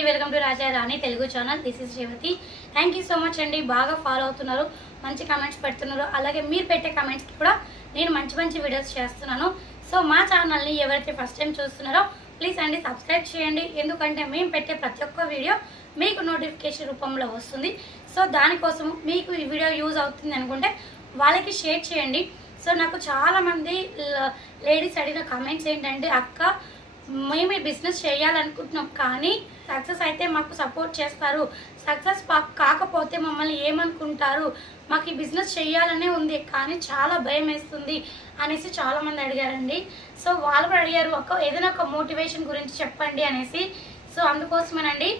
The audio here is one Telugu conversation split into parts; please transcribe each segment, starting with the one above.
అండి, welcome to Raja Rani Telugu channel. This is Revathi. Thank you so much అండి. బాగా ఫాలో అవుతున్నారు, మంచి కమెంట్స్ పెడుతున్నారు. అలాగే మీరు పెట్టే కమెంట్స్కి కూడా నేను మంచి మంచి వీడియోస్ చేస్తున్నాను. సో మా ఛానల్ని ఎవరైతే ఫస్ట్ టైం చూస్తున్నారో ప్లీజ్ అండి సబ్స్క్రైబ్ చేయండి. ఎందుకంటే మేము పెట్టే ప్రతి ఒక్క వీడియో మీకు నోటిఫికేషన్ రూపంలో వస్తుంది. సో దానికోసం మీకు ఈ వీడియో యూజ్ అవుతుంది అనుకుంటే వాళ్ళకి షేర్ చేయండి. సో నాకు చాలామంది లేడీస్ అడిగిన కమెంట్స్ ఏంటంటే, అక్క మేము ఈ బిజినెస్ చేయాలనుకుంటున్నాం కానీ సక్సెస్ అయితే మాకు సపోర్ట్ చేస్తారు, సక్సెస్ కాకపోతే మమ్మల్ని ఏమనుకుంటారు, మాకు ఈ బిజినెస్ చేయాలనే ఉంది కానీ చాలా భయం వేస్తుంది అనేసి చాలామంది అడిగారండి. సో వాళ్ళు కూడా అడిగారు, అక్క ఏదైనా ఒక మోటివేషన్ గురించి చెప్పండి అనేసి. సో అందుకోసమేనండి,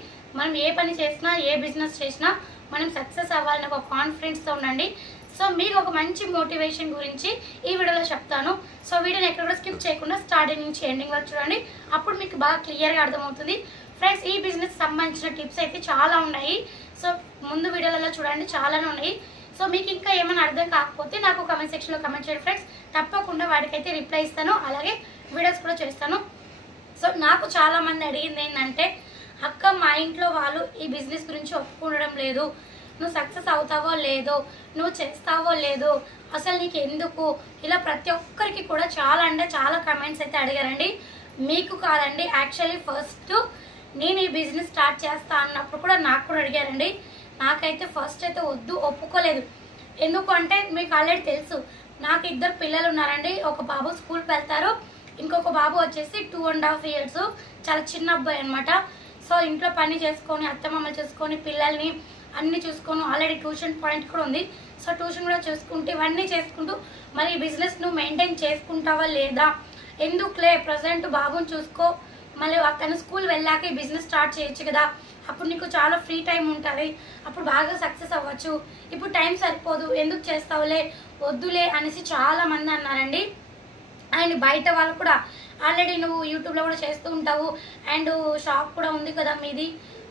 మనం ఏ పని చేసినా ఏ బిజినెస్ చేసినా మనం సక్సెస్ అవ్వాలని ఒక కాన్ఫిడెన్స్తో ఉండండి. సో మీకు ఒక మంచి మోటివేషన్ గురించి ఈ వీడియోలో చెప్తాను. సో వీడియోని ఎక్కడ కూడా స్కిప్ చేయకుండా స్టార్టింగ్ నుంచి ఎండింగ్ వరకు చూడండి, అప్పుడు మీకు బాగా క్లియర్గా అర్థమవుతుంది. ఫ్రెండ్స్, ఈ బిజినెస్ సంబంధించిన టిప్స్ అయితే చాలా ఉన్నాయి. సో ముందు వీడియోలలో చూడండి, చాలానే ఉన్నాయి. సో మీకు ఇంకా ఏమైనా అర్థం కాకపోతే నాకు కమెంట్ సెక్షన్లో కమెంట్ చేయండి ఫ్రెండ్స్, తప్పకుండా వాటికైతే రిప్లై ఇస్తాను, అలాగే వీడియోస్ కూడా చేస్తాను. సో నాకు చాలామంది అడిగింది ఏంటంటే, అక్క మా ఇంట్లో వాళ్ళు ఈ బిజినెస్ గురించి ఒప్పుకోవడం లేదు, నువ్వు సక్సెస్ అవుతావో లేదో, నువ్వు చేస్తావో లేదో, అసలు నీకు ఎందుకు, ఇలా ప్రతి ఒక్కరికి కూడా చాలా అంటే చాలా కమెంట్స్ అయితే అడిగారండి. మీకు కాదండి, యాక్చువల్లీ ఫస్ట్ నేను ఈ బిజినెస్ స్టార్ట్ చేస్తా అన్నప్పుడు కూడా నాకు కూడా అడిగారండి. నాకైతే ఫస్ట్ అయితే వద్దు, ఒప్పుకోలేదు. ఎందుకు అంటే మీకు ఆల్రెడీ తెలుసు, నాకు 2 పిల్లలు ఉన్నారండి. ఒక బాబు స్కూల్కి వెళ్తారు, ఇంకొక బాబు వచ్చేసి 2.5 years, చాలా చిన్న అబ్బాయి అనమాట. సో ఇంట్లో పని చేసుకొని, అత్తమామలు చేసుకొని, పిల్లల్ని అన్నీ చూసుకొని, ఆల్రెడీ ట్యూషన్ పాయింట్ కూడా ఉంది. సో ట్యూషన్ కూడా చూసుకుంటూ ఇవన్నీ చేసుకుంటూ మరి ఈ బిజినెస్ నువ్వు మెయింటైన్ చేసుకుంటావా లేదా, ఎందుకులే ప్రజెంట్ బాబుని చూసుకో, మళ్ళీ అతను స్కూల్ వెళ్ళాక ఈ బిజినెస్ స్టార్ట్ చేయొచ్చు కదా, అప్పుడు నీకు చాలా ఫ్రీ టైం ఉంటుంది, అప్పుడు బాగా సక్సెస్ అవ్వచ్చు, ఇప్పుడు టైం సరిపోదు, ఎందుకు చేస్తావులే, వద్దులే అనేసి చాలామంది అన్నారండి. అండ్ బయట వాళ్ళు కూడా ఆల్రెడీ నువ్వు యూట్యూబ్లో కూడా చేస్తూ ఉంటావు, అండ్ షాప్ కూడా ఉంది కదా మీది,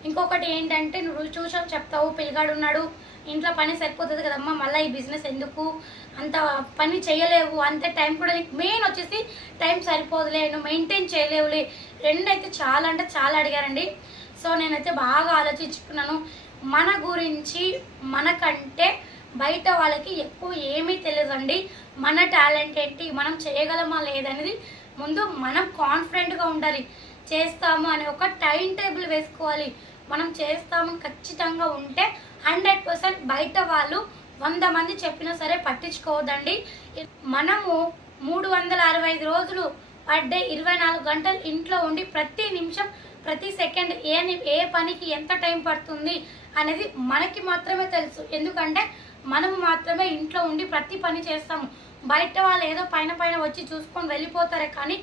ఇంకొకటి ఏంటంటే నువ్వు ట్యూషన్ చెప్తావు, పిల్లగాడు ఉన్నాడు, ఇంట్లో పని సరిపోతుంది కదమ్మా, మళ్ళీ ఈ బిజినెస్ ఎందుకు, అంత పని చేయలేవు, అంత టైం కూడా నీకు మెయిన్ వచ్చేసి టైం సరిపోదులే, నువ్వు మెయింటైన్ చేయలేవులే, రెండైతే చాలా అంటే చాలా అడిగారండి. సో నేనైతే బాగా ఆలోచించుకున్నాను. మన గురించి మనకంటే బయట వాళ్ళకి ఎక్కువ ఏమీ తెలియదండి. మన టాలెంట్ ఏంటి, మనం చేయగలమా లేదనేది ముందు మనం కాన్ఫిడెంట్గా ఉండాలి. చేస్తాము అనే ఒక టైం టేబుల్ వేసుకోవాలి. మనం చేస్తాము ఖచ్చితంగా ఉంటే 100% బయట వాళ్ళు 100 మంది చెప్పినా సరే పట్టించుకోవద్దండి. మనము 365 రోజులు పర్ డే 24 గంటలు ఇంట్లో ఉండి ప్రతి నిమిషం ప్రతి సెకండ్ ఏ పనికి ఎంత టైం పడుతుంది అనేది మనకి మాత్రమే తెలుసు. ఎందుకంటే మనము మాత్రమే ఇంట్లో ఉండి ప్రతి పని చేస్తాము. బయట వాళ్ళు ఏదో పైన వచ్చి చూసుకొని వెళ్ళిపోతారే కానీ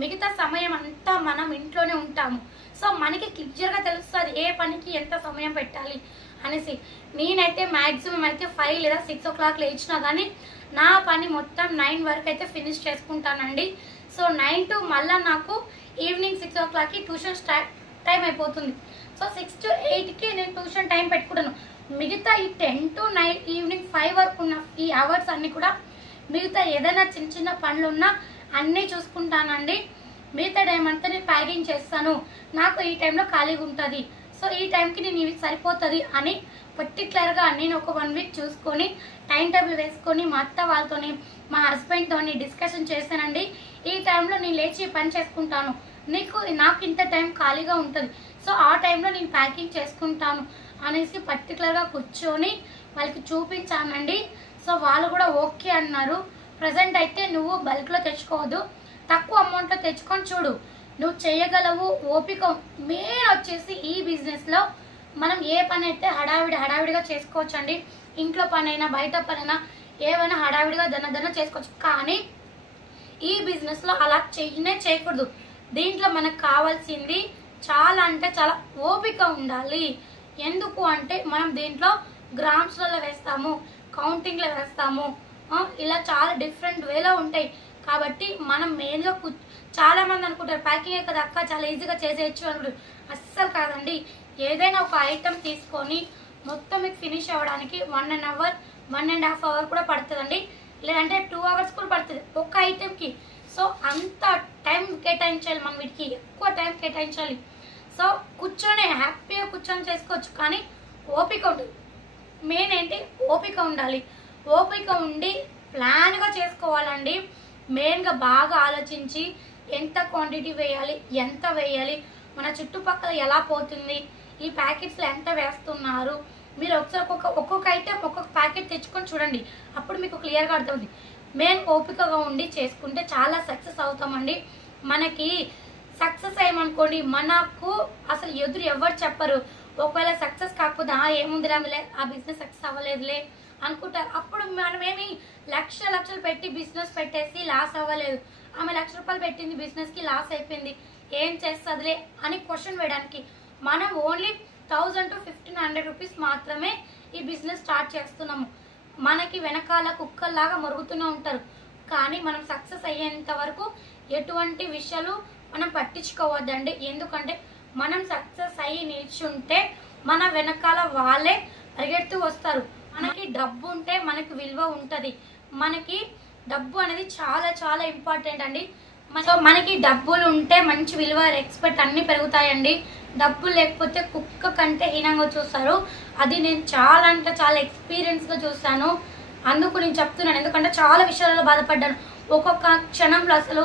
మిగతా సమయం అంతా మనం ఇంట్లోనే ఉంటాము. సో మనకి క్లియర్గా తెలుస్తుంది ఏ పనికి ఎంత సమయం పెట్టాలి అనేసి. నేనైతే మ్యాక్సిమం అయితే 5 లేదా 6 o'clock లేచినా కానీ నా పని మొత్తం 9 వరకు అయితే ఫినిష్ చేసుకుంటానండి. సో 9 to మళ్ళీ నాకు ఈవినింగ్ 6 o'clockకి ట్యూషన్ టైం అయిపోతుంది. సో 6 to 8కి నేను ట్యూషన్ టైం పెట్టుకుంటాను. మిగతా ఈ 10 to 9 ఈవినింగ్ 5 వరకు ఉన్న ఈ అవర్స్ అన్నీ కూడా మిగతా ఏదైనా చిన్న పనులు ఉన్నా అన్నీ చూసుకుంటానండి. మిగతా టైం అంతా నేను ప్యాకింగ్ చేస్తాను, నాకు ఈ టైంలో ఖాళీగా ఉంటుంది, సో ఈ టైంకి నేను ఇవి సరిపోతుంది అని పర్టికులర్గా నేను ఒక 1 week చూసుకొని టైం టేబుల్ వేసుకొని మా అత్త వాళ్ళతోని మా హస్బెండ్తో డిస్కషన్ చేశానండి. ఈ టైంలో నేను లేచి పని చేసుకుంటాను, నాకు ఇంత టైం ఖాళీగా ఉంటుంది, సో ఆ టైంలో నేను ప్యాకింగ్ చేసుకుంటాను అనేసి పర్టికులర్గా కూర్చొని వాళ్ళకి చూపించానండి. సో వాళ్ళు కూడా ఓకే అన్నారు. ప్రజెంట్ అయితే నువ్వు బల్క్లో తెచ్చుకోవద్దు, తక్కువ అమౌంట్లో తెచ్చుకొని చూడు, నువ్వు చేయగలవు, ఓపిక. మెయిన్ వచ్చేసి ఈ బిజినెస్లో మనం ఏ పని అయితే హడావిడిగా చేసుకోవచ్చు అండి. ఇంట్లో పని అయినా బయట పని అయినా ఏమైనా హడావిడిగా దన్న చేసుకోవచ్చు. కానీ ఈ బిజినెస్లో అలా చేయకూడదు. దీంట్లో మనకు కావాల్సింది చాలా అంటే చాలా ఓపిక ఉండాలి. ఎందుకు అంటే మనం దీంట్లో గ్రామ్స్లలో వేస్తాము, కౌంటింగ్లో వేస్తాము, ఇలా చాలా డిఫరెంట్ వేలో ఉంటాయి. కాబట్టి మనం మెయిన్గా చాలా మంది అనుకుంటారు ప్యాకింగ్ కదా అక్క చాలా ఈజీగా చేసేయచ్చు అనుకుంటారు. అస్సలు కాదండి. ఏదైనా ఒక ఐటెం తీసుకొని మొత్తం మీకు ఫినిష్ అవ్వడానికి 1 hour 1.5 hour కూడా పడుతుందండి, లేదంటే 2 hours కూడా పడుతుంది ఒక ఐటెంకి. సో అంత టైం కేటాయించాలి, మనం వీటికి ఎక్కువ టైం కేటాయించాలి. సో కూర్చొని హ్యాపీగా కూర్చొని చేసుకోవచ్చు, కానీ ఓపిక ఉంటుంది. మెయిన్ ఏంటి, ఓపిక ఉండాలి. ఓపిక ఉండి ప్లాన్గా చేసుకోవాలండి. మెయిన్గా బాగా ఆలోచించి ఎంత క్వాంటిటీ వేయాలి, ఎంత వేయాలి, మన చుట్టుపక్కల ఎలా పోతుంది, ఈ ప్యాకెట్స్లో ఎంత వేస్తున్నారు, మీరు ఒకసారి ఒక్కొక్క ఐటెం ఒక్కొక్క ప్యాకెట్ తెచ్చుకొని చూడండి, అప్పుడు మీకు క్లియర్గా అర్థమవుతుంది. మెయిన్ ఓపికగా ఉండి చేసుకుంటే చాలా సక్సెస్ అవుతామండి. మనకి సక్సెస్ అయ్యామనుకోండి, మనకు అసలు ఎదురు ఎవరు చెప్పరు. ఒకవేళ సక్సెస్ కాకపోతే ఏముందిలే, ఆ బిజినెస్ సక్సెస్ అవ్వలేదులే అనుకుంటారు. అప్పుడు మనమేమి లక్షలు పెట్టి బిజినెస్ పెట్టేసి లాస్ అవ్వలేదు, ఆమె ₹1,00,000 పెట్టింది బిజినెస్కి లాస్ అయిపోయింది, ఏం చేస్తుందిలే అని క్వశ్చన్ వేయడానికి మనం ఓన్లీ 1000 to 1500 రూపీస్ మాత్రమే ఈ బిజినెస్ స్టార్ట్ చేస్తున్నాము. మనకి వెనకాల కుక్కల్లాగా మరుగుతూనే ఉంటారు, కానీ మనం సక్సెస్ అయ్యేంత వరకు ఎటువంటి విషయాలు మనం పట్టించుకోవద్దండి. ఎందుకంటే మనం సక్సెస్ అయ్యి నిల్చుంటే మన వెనకాల వాళ్ళే పరిగెడుతూ వస్తారు. మనకి డబ్బు ఉంటే మనకి విలువ ఉంటుంది. మనకి డబ్బు అనేది చాలా చాలా ఇంపార్టెంట్ అండి. సో మనకి డబ్బులు ఉంటే మంచి విలువ, రెస్పెక్ట్ అన్నీ పెరుగుతాయండి. డబ్బులు లేకపోతే కుక్క కంటే హీనంగా చూస్తారు. అది నేను చాలా అంటే చాలా ఎక్స్పీరియన్స్గా చూస్తాను. అందుకు నేను చెప్తున్నాను, ఎందుకంటే చాలా విషయాలలో బాధపడ్డాను. ఒక్కొక్క క్షణంలో అసలు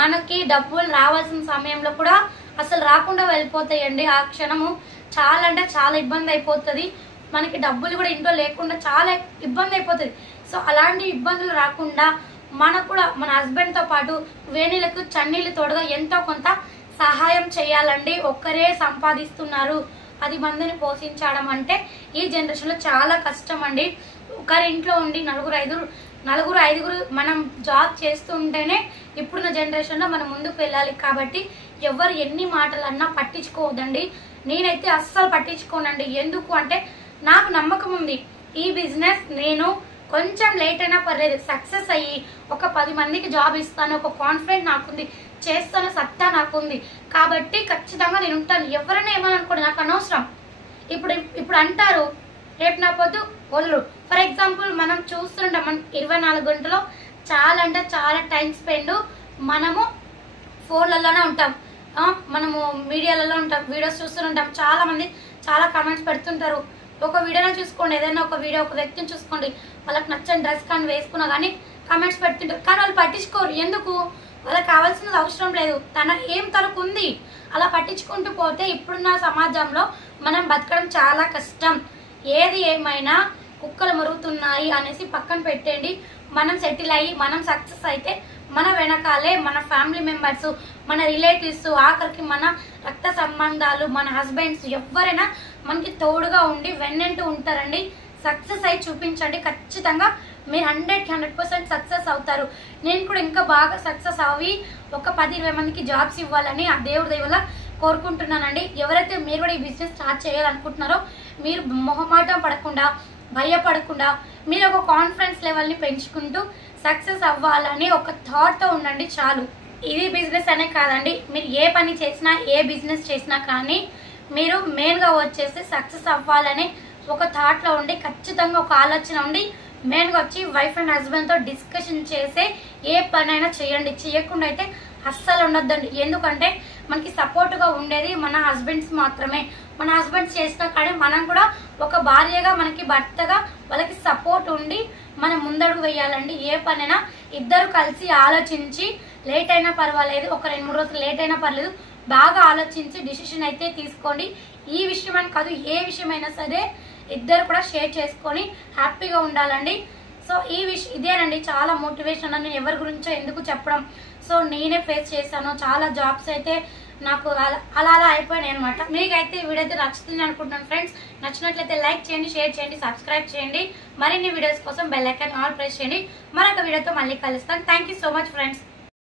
మనకి డబ్బులు రావాల్సిన సమయంలో కూడా అసలు రాకుండా వెళ్ళిపోతాయండి. ఆ క్షణము చాలా అంటే చాలా ఇబ్బంది అయిపోతుంది. మనకి డబ్బులు కూడా ఇంట్లో లేకుండా చాలా ఇబ్బంది అయిపోతుంది. సో అలాంటి ఇబ్బందులు రాకుండా మనకు కూడా మన హస్బెండ్తో పాటు వేణీలకు చన్నీళ్ళు తోడుగా ఎంతో కొంత సహాయం చేయాలండి. ఒక్కరే సంపాదిస్తున్నారు, 10 మందిని పోషించడం అంటే ఈ జనరేషన్లో చాలా కష్టం అండి. ఒకరి ఇంట్లో ఉండి నలుగురు ఐదుగురు మనం జాబ్ చేస్తూ ఉంటేనే ఇప్పుడున్న జనరేషన్లో మనం ముందుకు వెళ్ళాలి. కాబట్టి ఎవరు ఎన్ని మాటలు అన్నా పట్టించుకోవద్దండి. నేనైతే అస్సలు పట్టించుకోనండి. ఎందుకు అంటే నాకు నమ్మకం ఉంది, ఈ బిజినెస్ నేను కొంచెం లేట్ అయినా పర్లేదు, సక్సెస్ అయ్యి ఒక 10 మందికి జాబ్ ఇస్తాను, ఒక కాన్ఫిడెంట్ నాకుంది, చేస్తాను సత్తా నాకుంది. కాబట్టి ఖచ్చితంగా నేను ఉంటాను. ఎవరైనా ఏమని అనుకోండి, నాకు అనవసరం. ఇప్పుడు అంటారు, రేపు నా పొద్దు వదలరు. ఫర్ ఎగ్జాంపుల్ మనం చూస్తుంటాం, మనం 24 గంటలో చాలా అంటే చాలా టైం స్పెండ్ మనము ఫోన్లలోనే ఉంటాం, మనము మీడియాలలో ఉంటాం, వీడియోస్ చూస్తుంటాం. చాలా మంది చాలా కామెంట్స్ పెడుతుంటారు. ఒక వీడియోనే చూసుకోండి, ఏదైనా ఒక వీడియో, ఒక వ్యక్తిని చూసుకోండి, వాళ్ళకి నచ్చని డ్రెస్ కానీ వేసుకున్నా కానీ కామెంట్స్ పెడుతుంటారు. కానీ వాళ్ళు పట్టించుకోరు. ఎందుకు? వాళ్ళకి కావాల్సినది అవసరం లేదు, తనకు ఉంది. అలా పట్టించుకుంటూ పోతే ఇప్పుడున్న సమాజంలో మనం బతకడం చాలా కష్టం. ఏది ఏమైనా కుక్కలు మరుగుతున్నాయి అనేసి పక్కన పెట్టండి. మనం సెటిల్ అయ్యి మనం సక్సెస్ అయితే మన వెనకాలే మన ఫ్యామిలీ మెంబర్స్, మన రిలేటివ్స్, ఆఖరికి మన రక్త సంబంధాలు, మన హస్బెండ్స్ ఎవరైనా మనకి తోడుగా ఉండి వెన్నంటూ ఉంటారండి. సక్సెస్ అయి చూపించండి, ఖచ్చితంగా మీరు 100% సక్సెస్ అవుతారు. నేను కూడా ఇంకా బాగా సక్సెస్ అవి ఒక 10-20 మందికి జాబ్స్ ఇవ్వాలని ఆ దేవుడి దయ వల్ల కోరుకుంటున్నానండి. ఎవరైతే మీరు కూడా ఈ బిజినెస్ స్టార్ట్ చేయాలనుకుంటున్నారో మీరు మొహమాటం పడకుండా, భయపడకుండా, మీరు ఒక కాన్ఫిడెన్స్ లెవెల్ని పెంచుకుంటూ సక్సెస్ అవ్వాలని ఒక థాట్తో ఉండండి చాలు. ఇది బిజినెస్ అనే కాదండి, మీరు ఏ పని చేసినా, ఏ బిజినెస్ చేసినా కానీ మీరు మెయిన్గా వచ్చేసి సక్సెస్ అవ్వాలని ఒక థాట్లో ఉండి, ఖచ్చితంగా ఒక ఆలోచన ఉండి, మెయిన్గా వచ్చి వైఫ్ అండ్ హస్బెండ్తో డిస్కషన్ చేసే ఏ పనైనా చేయండి. చేయకుండా అయితే అస్సలు ఉండొద్దండి. ఎందుకంటే మనకి సపోర్ట్గా ఉండేది మన హస్బెండ్స్ మాత్రమే. మన హస్బెండ్స్ చేసినా కానీ మనం కూడా ఒక భార్యగా, మనకి భర్తగా వాళ్ళకి సపోర్ట్ ఉండి మనం ముందడుగు వేయాలండి. ఏ పనైనా ఇద్దరు కలిసి ఆలోచించి, లేట్ అయినా పర్వాలేదు, ఒక 2-3 రోజులు లేట్ అయినా పర్లేదు, బాగా ఆలోచించి డిసిషన్ అయితే తీసుకోండి. ఈ విషయం అని కాదు, ఏ విషయమైనా సరే ఇద్దరు కూడా షేర్ చేసుకొని హ్యాపీగా ఉండాలండి. సో ఇదేనండి చాలా మోటివేషన్ అని ఎవరి గురించో ఎందుకు చెప్పడం. సో నేనే ఫేస్ చేశాను, చాలా జాబ్స్ అయితే నాకు అలా అయిపోయినాయి అనమాట. మీకైతే వీడియో అయితే నచ్చుతుంది అనుకుంటున్నాను ఫ్రెండ్స్. నచ్చినట్లయితే లైక్ చేయండి, షేర్ చేయండి, సబ్స్క్రైబ్ చేయండి. మరిన్ని వీడియోస్ కోసం బెల్ ఐకాన్ ఆల్ ప్రెస్ చేయండి. మరొక వీడియోతో మళ్ళీ కలుస్తాను. Thank you so much friends.